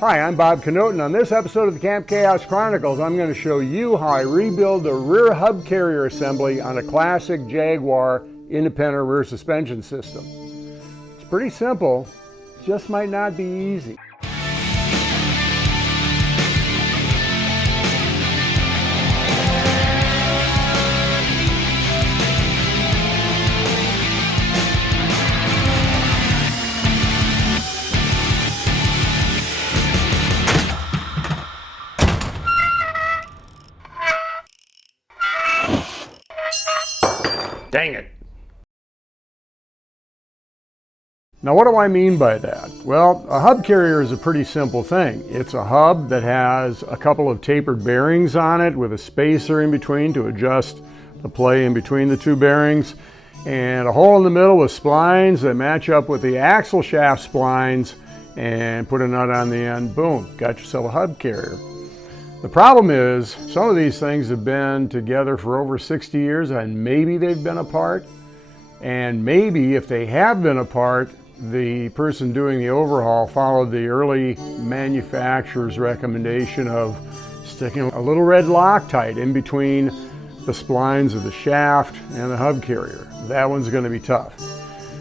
Hi, I'm Bob Knote, and on this episode of the Camp Chaos Chronicles, I'm going to show you how I rebuild the rear hub carrier assembly on a classic Jaguar independent rear suspension system. It's pretty simple, just might not be easy. Dang it. Now what do I mean by that? Well, a hub carrier is a pretty simple thing. It's a hub that has a couple of tapered bearings on it with a spacer in between to adjust the play in between the two bearings, and a hole in the middle with splines that match up with the axle shaft splines, and put a nut on the end. Boom, got yourself a hub carrier. The problem is, some of these things have been together for over 60 years and maybe they've been apart. And maybe if they have been apart, the person doing the overhaul followed the early manufacturer's recommendation of sticking a little red Loctite in between the splines of the shaft and the hub carrier. That one's going to be tough.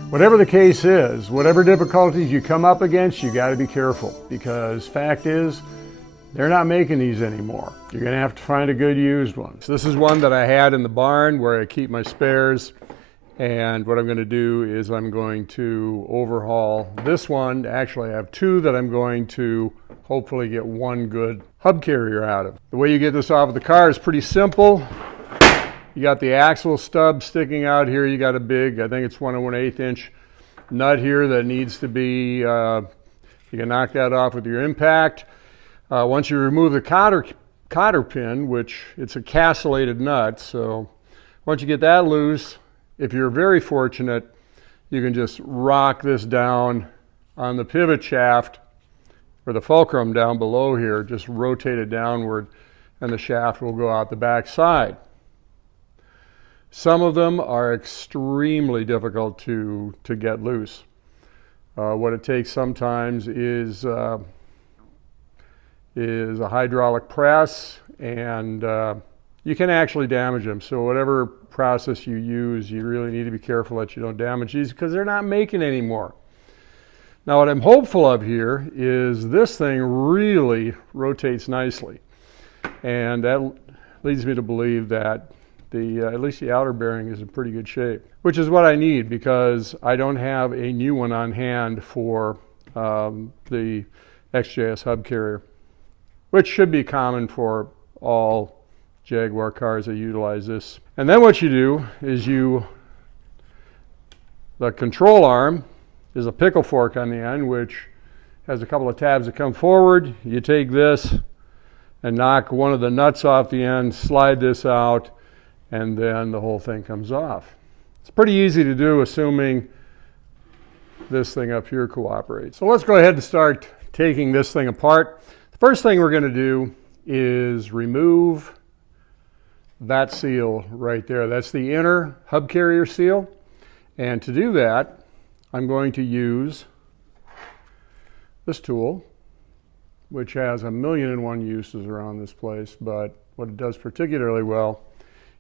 Whatever the case is, whatever difficulties you come up against, you got to be careful, because fact is, they're not making these anymore. You're going to have to find a good used one. So this is one that I had in the barn where I keep my spares. And what I'm going to do is I'm going to overhaul this one. Actually, I have two that I'm going to hopefully get one good hub carrier out of. The way you get this off of the car is pretty simple. You got the axle stub sticking out here. You got a big, I think it's 1 1/8 inch nut here that needs to be, you can knock that off with your impact. Once you remove the cotter pin, which it's a castellated nut, so once you get that loose, if you're very fortunate, you can just rock this down on the pivot shaft, or the fulcrum down below here, just rotate it downward, and the shaft will go out the back side. Some of them are extremely difficult to get loose. What it takes sometimes is a hydraulic press, and you can actually damage them. So whatever process you use, you really need to be careful that you don't damage these, because they're not making anymore. Now what I'm hopeful of here is this thing really rotates nicely, and that leads me to believe that at least the outer bearing is in pretty good shape, which is what I need, because I don't have a new one on hand for the XJS hub carrier, which should be common for all Jaguar cars that utilize this. And then what you do is the control arm is a pickle fork on the end, which has a couple of tabs that come forward. You take this and knock one of the nuts off the end, slide this out, and then the whole thing comes off. It's pretty easy to do, assuming this thing up here cooperates. So let's go ahead and start taking this thing apart. The first thing we're going to do is remove that seal right there. That's the inner hub carrier seal. And to do that, I'm going to use this tool, which has 1,000,001 uses around this place, but what it does particularly well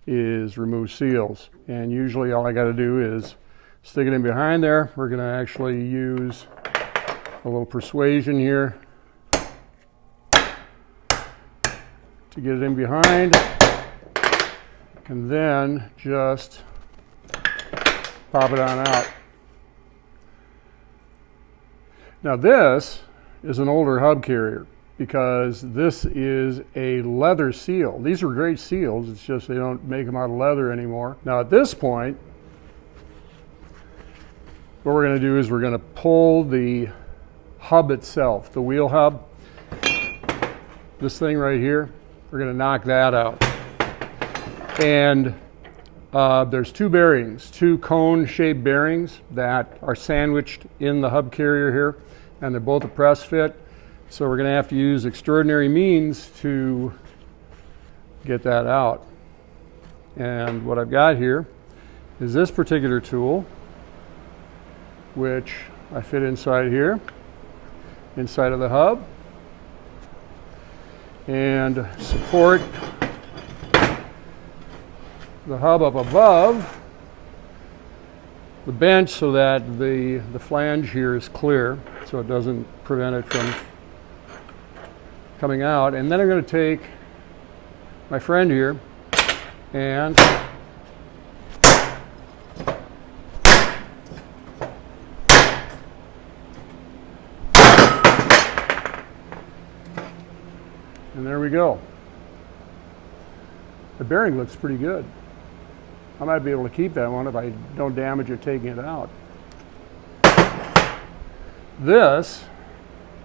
is remove seals. And usually all I got to do is stick it in behind there. We're going to actually use a little persuasion here to get it in behind, and then just pop it on out. Now this is an older hub carrier, because this is a leather seal. These are great seals, it's just they don't make them out of leather anymore. Now at this point, what we're going to do is we're going to pull the hub itself, the wheel hub, this thing right here. We're going to knock that out. And there's two bearings, two cone-shaped bearings that are sandwiched in the hub carrier here, and they're both a press fit. So we're going to have to use extraordinary means to get that out. And what I've got here is this particular tool, which I fit inside here, inside of the hub. and support the hub up above the bench so that the flange here is clear, so it doesn't prevent it from coming out. And then I'm going to take my friend here and there we go. The bearing looks pretty good. I might be able to keep that one if I don't damage it taking it out. This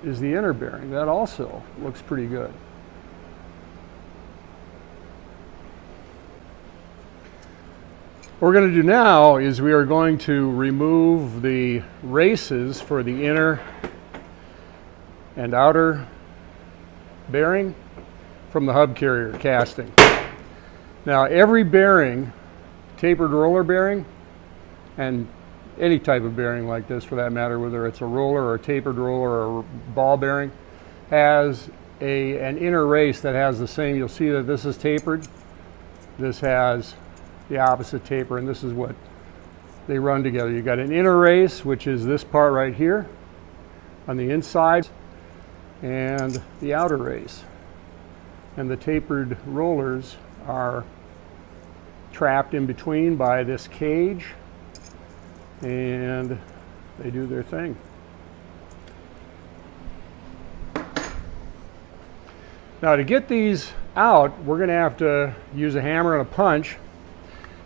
is the inner bearing. That also looks pretty good. What we're going to do now is we are going to remove the races for the inner and outer bearing from the hub carrier casting. Now every bearing, tapered roller bearing, and any type of bearing like this for that matter, whether it's a roller or a tapered roller or a ball bearing, has an inner race that has the same. You'll see that this is tapered, this has the opposite taper, and this is what they run together. You've got an inner race, which is this part right here on the inside, and the outer race. And the tapered rollers are trapped in between by this cage, and they do their thing. Now to get these out, we're going to have to use a hammer and a punch.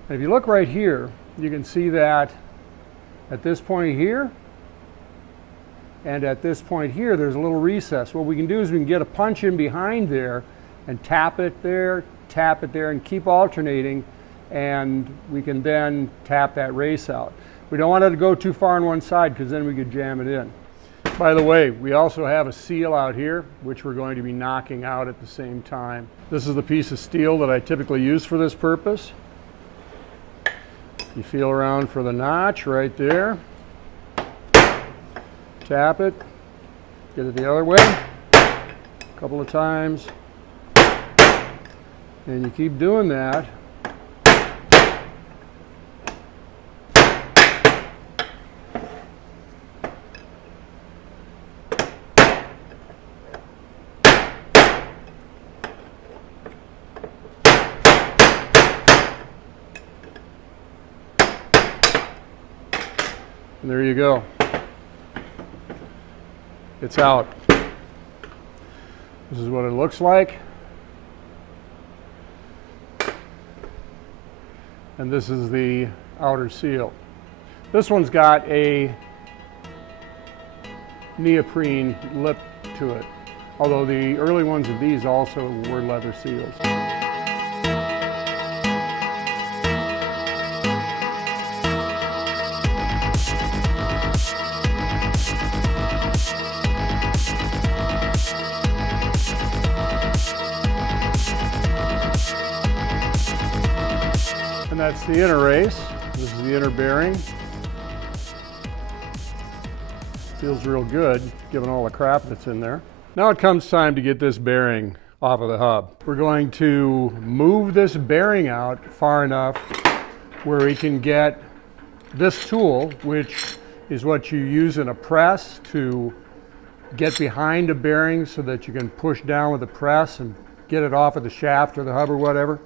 And if you look right here, you can see that at this point here and at this point here, there's a little recess. What we can do is we can get a punch in behind there and tap it there, and keep alternating, and we can then tap that race out. We don't want it to go too far on one side because then we could jam it in. By the way, we also have a seal out here, which we're going to be knocking out at the same time. This is the piece of steel that I typically use for this purpose. You feel around for the notch right there. Tap it, get it the other way a couple of times, and you keep doing that. And there you go. It's out. This is what it looks like. And this is the outer seal. This one's got a neoprene lip to it, although the early ones of these also were leather seals. And that's the inner race. This is the inner bearing. Feels real good, given all the crap that's in there. Now it comes time to get this bearing off of the hub. We're going to move this bearing out far enough where we can get this tool, which is what you use in a press to get behind a bearing so that you can push down with the press and get it off of the shaft or the hub or whatever.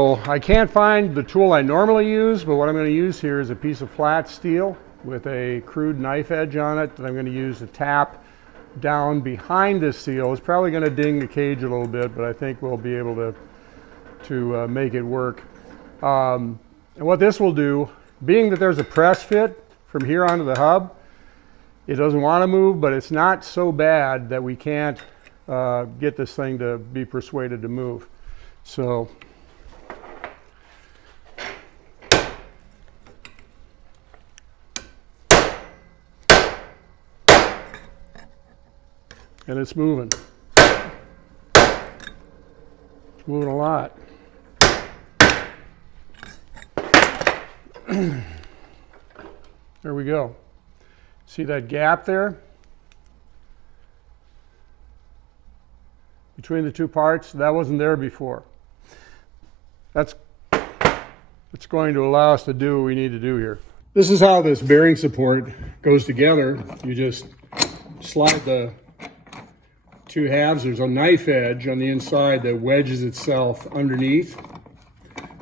So I can't find the tool I normally use, but what I'm going to use here is a piece of flat steel with a crude knife edge on it that I'm going to use to tap down behind this seal. It's probably going to ding the cage a little bit, but I think we'll be able to make it work. And what this will do, being that there's a press fit from here onto the hub, it doesn't want to move, but it's not so bad that we can't get this thing to be persuaded to move. So and it's moving. It's moving a lot. There we go. See that gap there? between the two parts. That wasn't there before. That's it's going to allow us to do what we need to do here. This is how this bearing support goes together. You just slide the two halves. There's a knife edge on the inside that wedges itself underneath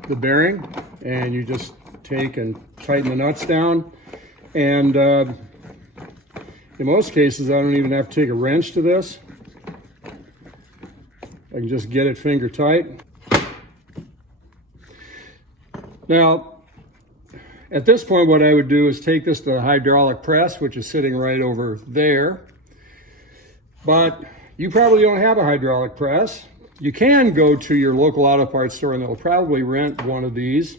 the bearing, and you just take and tighten the nuts down. And in most cases, I don't even have to take a wrench to this. I can just get it finger tight. Now, at this point, what I would do is take this to the hydraulic press, which is sitting right over there. But you probably don't have a hydraulic press. You can go to your local auto parts store and they'll probably rent one of these.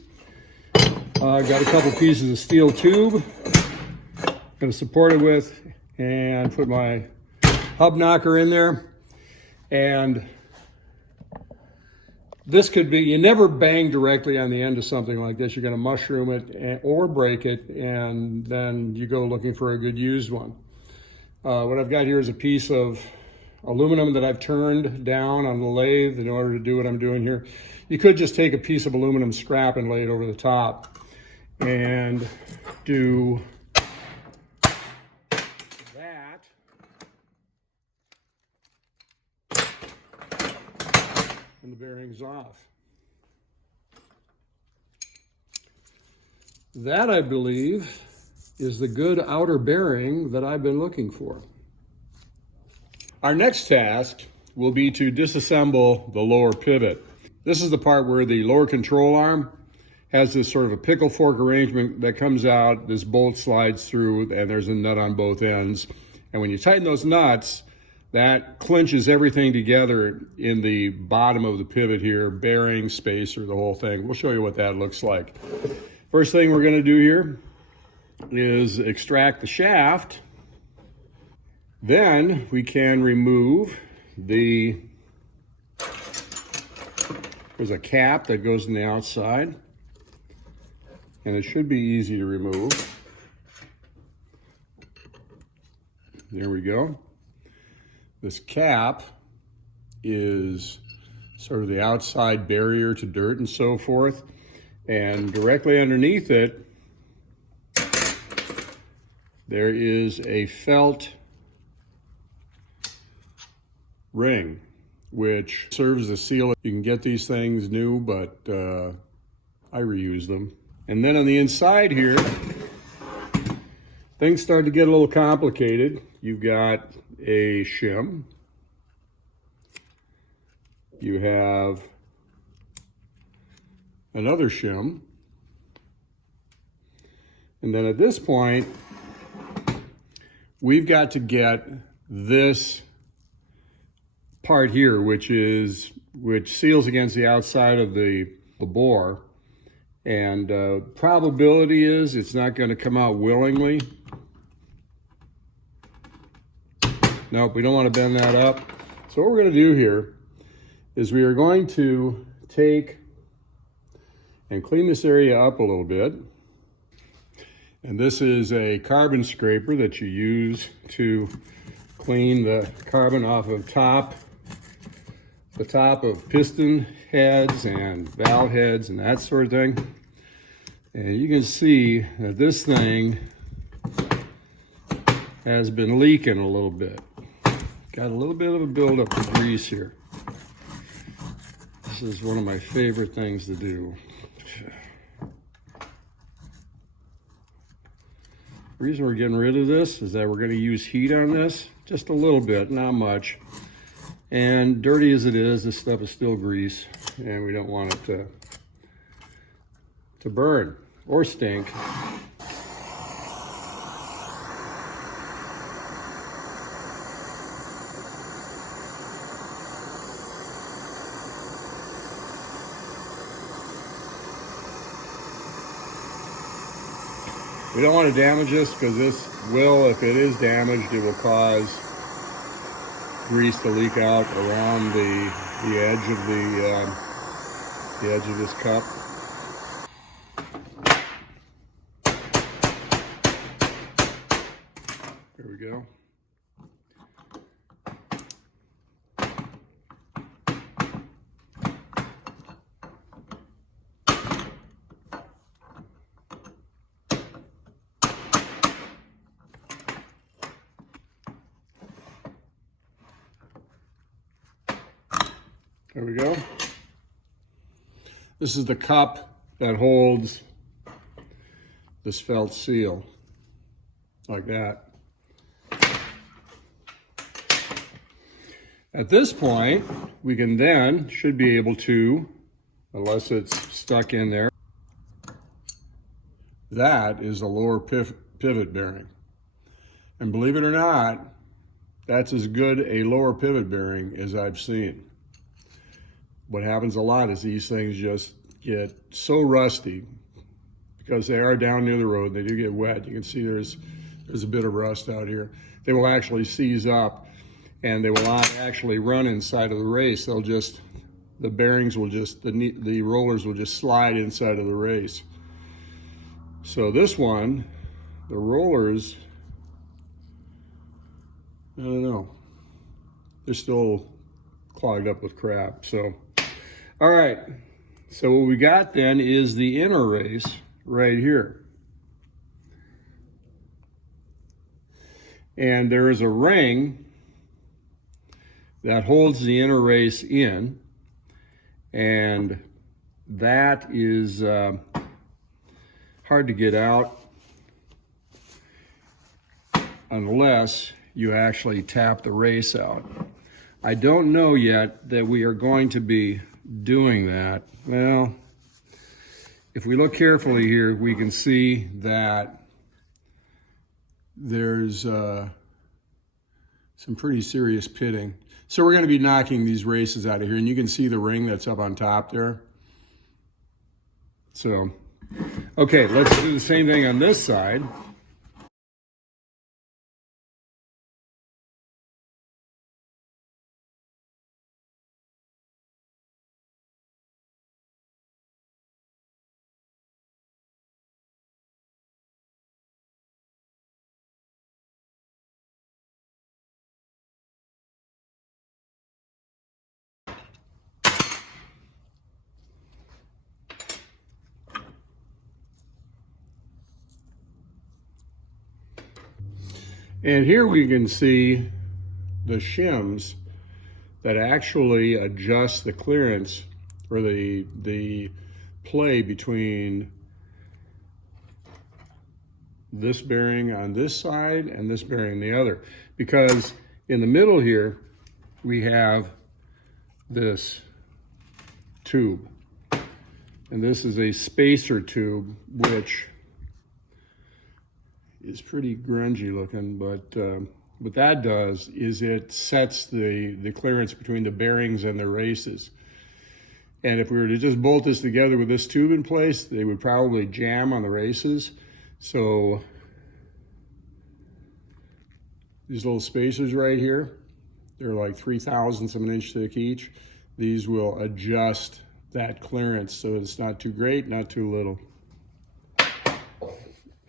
I've got a couple pieces of steel tube I'm going to support it with, and put my hub knocker in there. And this could be, you never bang directly on the end of something like this. You're going to mushroom it or break it, and then you go looking for a good used one. What I've got here is a piece of aluminum that I've turned down on the lathe in order to do what I'm doing here. You could just take a piece of aluminum scrap and lay it over the top and do that. And the bearing's off. That, I believe, is the good outer bearing that I've been looking for. Our next task will be to disassemble the lower pivot. This is the part where the lower control arm has this sort of a pickle fork arrangement that comes out, this bolt slides through, and there's a nut on both ends. And when you tighten those nuts, that clinches everything together in the bottom of the pivot here, bearing, spacer, the whole thing. We'll show you what that looks like. First thing we're going to do here is extract the shaft. Then we can remove there's a cap that goes on the outside, and it should be easy to remove. There we go. This cap is sort of the outside barrier to dirt and so forth. And directly underneath it, there is a felt ring, which serves as a seal. You can get these things new, but I reuse them. And then on the inside here, things start to get a little complicated. You've got a shim. You have another shim. And then at this point, we've got to get this part here, which seals against the outside of the bore. And probability is it's not going to come out willingly. Nope, we don't want to bend that up. So what we're going to do here is we are going to take and clean this area up a little bit. And this is a carbon scraper that you use to clean the carbon off of the top of piston heads and valve heads and that sort of thing. And you can see that this thing has been leaking a little bit. Got a little bit of a buildup of grease here. This is one of my favorite things to do. The reason we're getting rid of this is that we're going to use heat on this, just a little bit, not much. And dirty as it is, this stuff is still grease, and we don't want it to burn or stink. We don't want to damage this because this will, if it is damaged, it will cause grease to leak out around the edge of this cup. There we go. There we go. This is the cup that holds this felt seal, like that. At this point, we can then, should be able to, unless it's stuck in there, that is a lower pivot bearing. And believe it or not, that's as good a lower pivot bearing as I've seen. What happens a lot is these things just get so rusty because they are down near the road. They do get wet. You can see there's a bit of rust out here. They will actually seize up and they will not actually run inside of the race. They'll just, the bearings will just, the rollers will just slide inside of the race. So this one, the rollers, I don't know, they're still clogged up with crap. So, all right, so what we got then is the inner race right here. And there is a ring that holds the inner race in, and that is hard to get out unless you actually tap the race out. I don't know yet that we are going to be doing that. Well, if we look carefully here, we can see that there's some pretty serious pitting. So we're going to be knocking these races out of here, and you can see the ring that's up on top there. So, okay, let's do the same thing on this side. And here we can see the shims that actually adjust the clearance or the play between this bearing on this side and this bearing on the other. Because in the middle here, we have this tube. And this is a spacer tube, which is pretty grungy looking, but what that does is it sets the clearance between the bearings and the races. And if we were to just bolt this together with this tube in place, they would probably jam on the races. So these little spacers right here, they're like 3/1000ths of an inch thick each. These will adjust that clearance so it's not too great, not too little.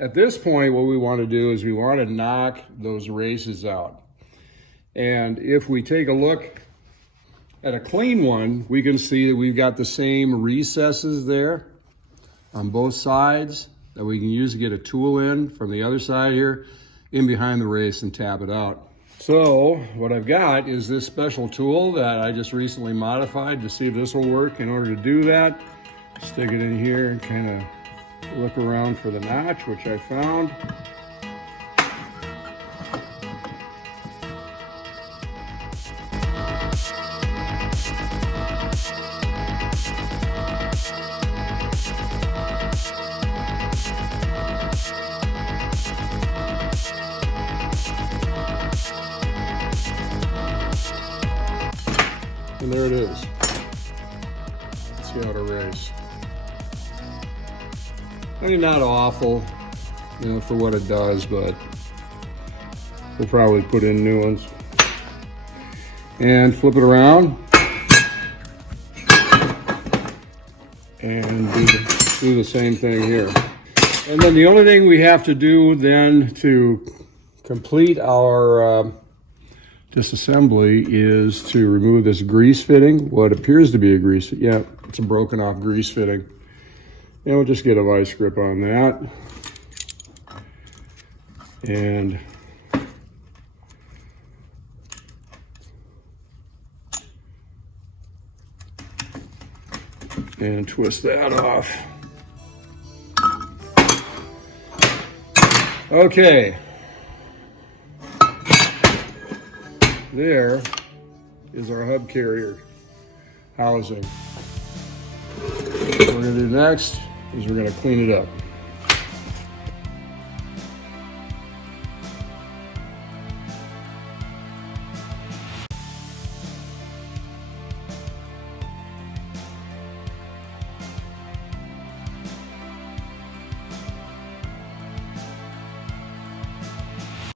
At this point, what we want to do is we want to knock those races out. And if we take a look at a clean one, we can see that we've got the same recesses there on both sides that we can use to get a tool in from the other side here, in behind the race and tap it out. So what I've got is this special tool that I just recently modified to see if this will work. In order to do that, stick it in here and kind of look around for the notch, which I found. And there it is. Let's see how to race. I mean, not awful, you know, for what it does, but we'll probably put in new ones. And flip it around. And do the same thing here. And then the only thing we have to do then to complete our disassembly is to remove this grease fitting, what appears to be a grease fitting. Yeah, it's a broken off grease fitting. And we'll just get a vice grip on that. And and twist that off. Okay. There is our hub carrier housing. What we're going to do next is we're going to clean it up.